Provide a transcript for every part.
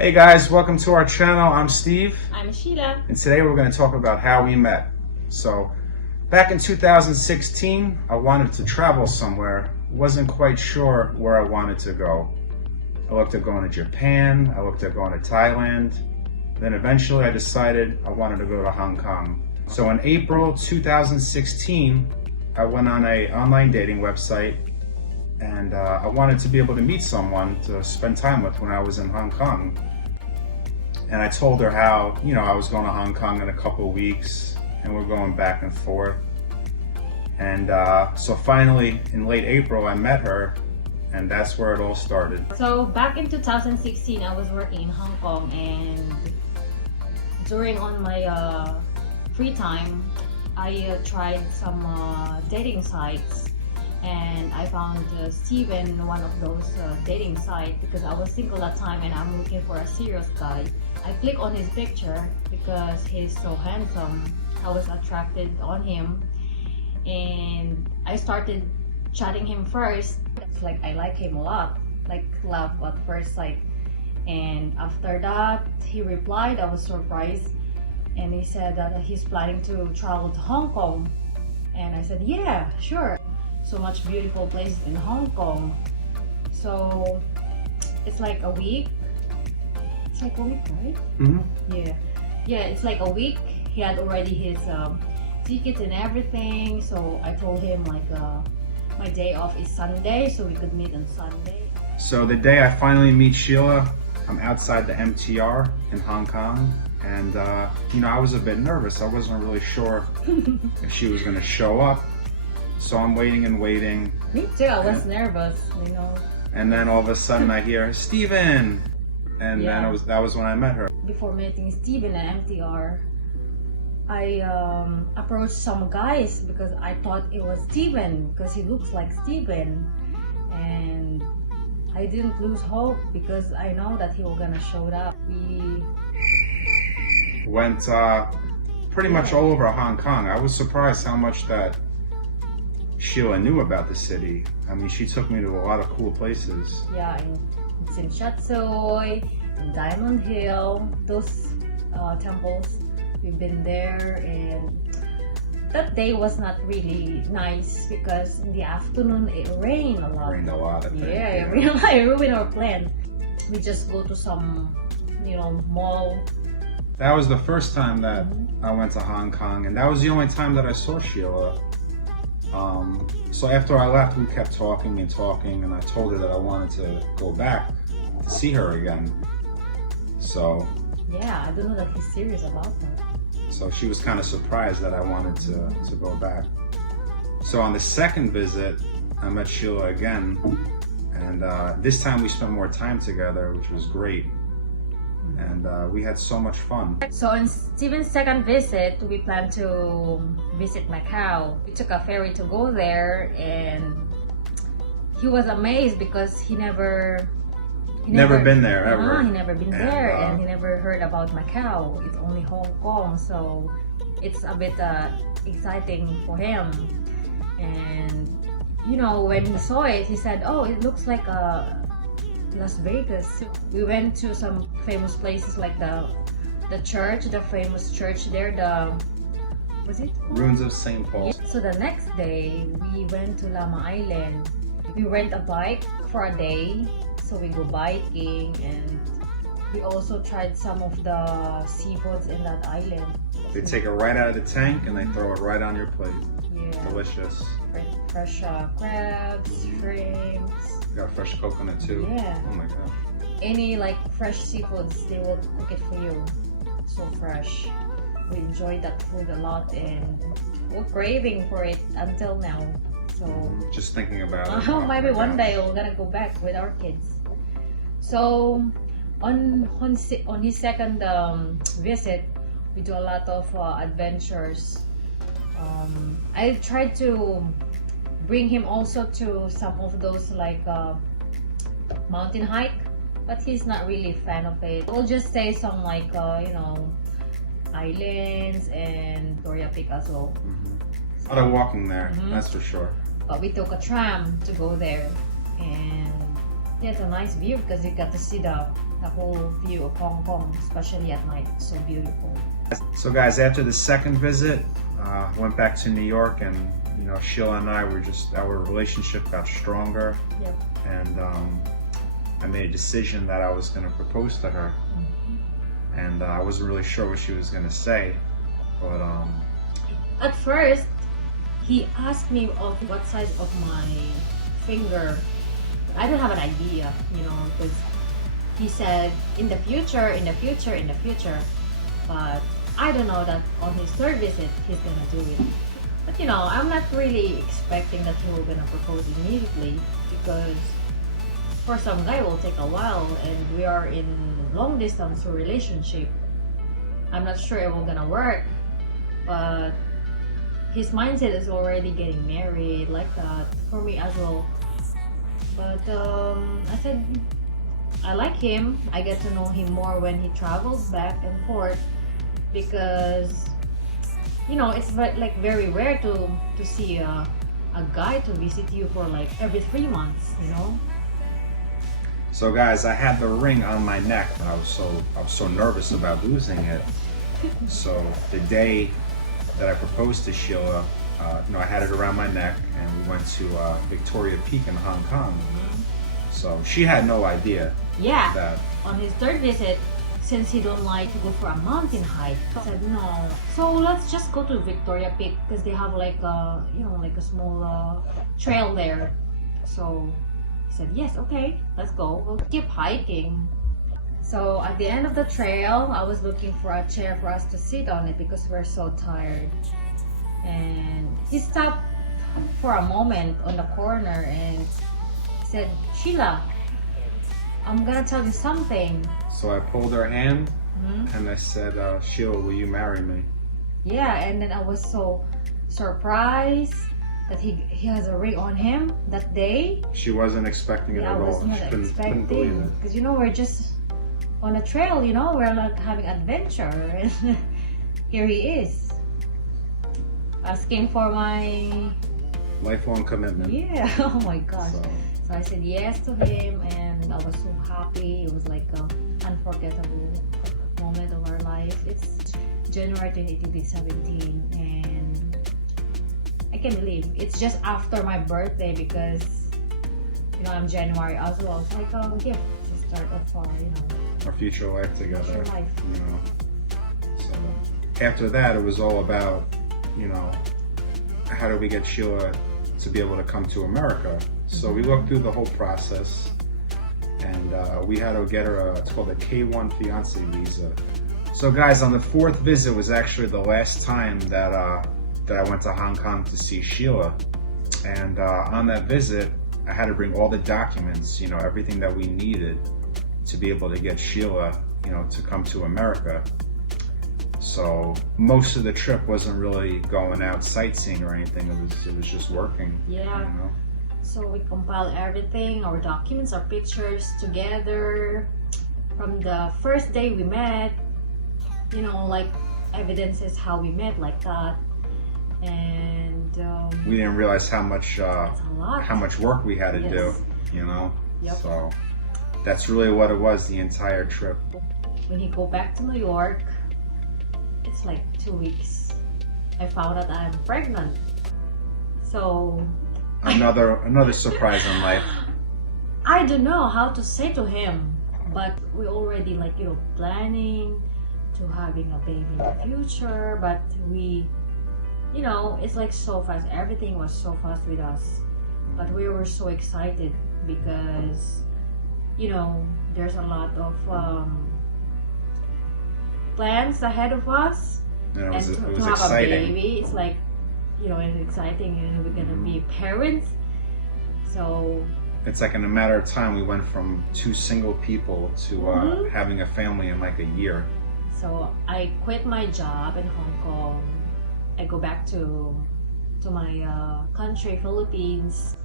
Hey guys, welcome to our channel. I'm Steve. I'm Sheila. And today we're going to talk about how we met. So, back in 2016, I wanted to travel somewhere. Wasn't quite sure where I wanted to go. I looked at going to Japan, I looked at going to Thailand. Then eventually I decided I wanted to go to Hong Kong. So in April 2016, I went on an online dating website and I wanted to be able to meet someone to spend time with when I was in Hong Kong. And I told her how, I was going to Hong Kong in a couple of weeks and we're going back and forth. And so finally, in late April, I met her and that's where it all started. So back in 2016, I was working in Hong Kong, and during on my free time, I tried some dating sites. And I found Steven, one of those dating sites, because I was single that time and I'm looking for a serious guy. I clicked on his picture because he's so handsome. I was attracted on him and I started chatting him first. It's like I like him a lot, like love at first sight. And after that, he replied. I was surprised, and he said that he's planning to travel to Hong Kong. And I said, yeah, sure. So much beautiful places in Hong Kong. So it's like a week. It's like a week, right? Mm-hmm. Yeah, it's like a week. He had already his tickets and everything. So I told him like my day off is Sunday, so we could meet on Sunday. So the day I finally meet Sheila, I'm outside the MTR in Hong Kong. And I was a bit nervous. I wasn't really sure if she was gonna show up. So I'm waiting and waiting. Me too, I was nervous, And then all of a sudden I hear, Steven! And then that was when I met her. Before meeting Steven at MTR, I approached some guys because I thought it was Steven because he looks like Steven. And I didn't lose hope because I know that he was gonna show up. We went pretty much all over Hong Kong. I was surprised how much that Sheila knew about the city. I mean, she took me to a lot of cool places. Yeah, in Tsim Shat Tsui, in Diamond Hill, those temples. We've been there, and that day was not really nice because in the afternoon it rained a lot. Rained a lot, I think. Yeah, it ruined our plan. We just go to some, mall. That was the first time that I went to Hong Kong, and that was the only time that I saw Sheila. So after I left, we kept talking, and I told her that I wanted to go back to see her again. So yeah, I don't know that he's serious about that. So she was kind of surprised that I wanted to go back. So on the second visit, I met Sheila again, and this time we spent more time together, which was great. And we had so much fun. So on Steven's second visit, we planned to visit Macau. We took a ferry to go there, and he was amazed because he never been there ever. He never been there, and he never heard about Macau. It's only Hong Kong, so it's a bit exciting for him. And when he saw it, he said, "Oh, it looks like Las Vegas." We went to some famous places like the church, the famous church there, what's it called? Ruins of St. Paul. So the next day, we went to Lama Island. We rent a bike for a day, so we go biking, and we also tried some of the seafoods in that island. They take it right out of the tank and they throw it right on your plate. Yeah. Delicious. Fresh crabs, shrimps. We got fresh coconut too. Yeah. Oh my god. Any fresh seafoods, they will cook it for you. So fresh. We enjoyed that food a lot, and we're craving for it until now. So just thinking about it. Maybe one day we're gonna go back with our kids. So on his second visit, we do a lot of adventures. I tried to bring him also to some of those mountain hike, but he's not really a fan of it. We'll just say some islands and Victoria Peak as well. A lot of walking there, that's for sure. But we took a tram to go there, and Yeah, it's a nice view because you got to see the whole view of Hong Kong, especially at night. It's so beautiful. So guys, after the second visit, went back to New York, and Sheila and I were our relationship got stronger. Yep. And I made a decision that I was going to propose to her. And I wasn't really sure what she was going to say, but At first, he asked me of what size of my finger. I don't have an idea, because he said in the future, but I don't know that on his third visit he's gonna do it. But I'm not really expecting that he will gonna propose immediately, because for some guy it will take a while, and we are in long distance relationship. I'm not sure it will gonna work, but his mindset is already getting married like that, for me as well. But I said I like him. I get to know him more when he travels back and forth, because it's very rare to see a guy to visit you for like every 3 months. So guys, I had the ring on my neck, and I was so nervous about losing it. So the day that I proposed to Sheila, I had it around my neck, and we went to Victoria Peak in Hong Kong. So she had no idea. Yeah. That on his third visit, since he don't like to go for a mountain hike, I said no. So let's just go to Victoria Peak, because they have like a small trail there. So he said yes, okay, let's go. We'll keep hiking. So at the end of the trail, I was looking for a chair for us to sit on it because we're so tired. And he stopped for a moment on the corner and said, "Sheila, I'm gonna tell you something." So I pulled her hand, and I said, "Sheila, will you marry me?" Yeah, and then I was so surprised that he has a ring on him that day. She wasn't expecting it Yeah, at I was all. not She couldn't believe expecting, it. because we're just on a trail, we're like having adventure, and here he is asking for my Lifelong commitment. yeah. Oh my gosh. So, So I said yes to him, and I was so happy. It was like an unforgettable moment of our life. It's January 2017, and I can't believe it's just after my birthday, because I'm January as well. It's like a gift to start off our future life together. future life. So after that, it was all about, how do we get Sheila to be able to come to America? So we looked through the whole process, and we had to get her it's called a K1 fiance visa. So guys, on the fourth visit was actually the last time that I went to Hong Kong to see Sheila. And on that visit, I had to bring all the documents, everything that we needed to be able to get Sheila, to come to America. So most of the trip wasn't really going out sightseeing or anything. It was just working. Yeah. So we compiled everything, our documents, our pictures together from the first day we met, like evidences how we met, like that. And we didn't realize how much that's a lot. how much work we had to do, Yep. So that's really what it was, the entire trip. When you go back to New York, it's like 2 weeks. I found out I'm pregnant. So Another surprise in life. I don't know how to say to him, but we already planning to having a baby in the future, but we it's like so fast. Everything was so fast with us, but we were so excited because there's a lot of plans ahead of us, And it and was to have exciting. a baby, it's like it's exciting, we're gonna be parents. So It's like in a matter of time, we went from 2 single people to having a family in like a year. So I quit my job in Hong Kong. I go back to my country, Philippines.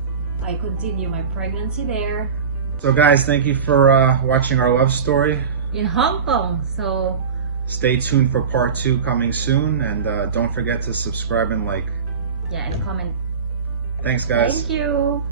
I continue my pregnancy there So guys, thank you for watching our love story. in Hong Kong. So Stay tuned for part 2 coming soon, and don't forget to subscribe and like. yeah, and comment. Thanks guys. Thank you.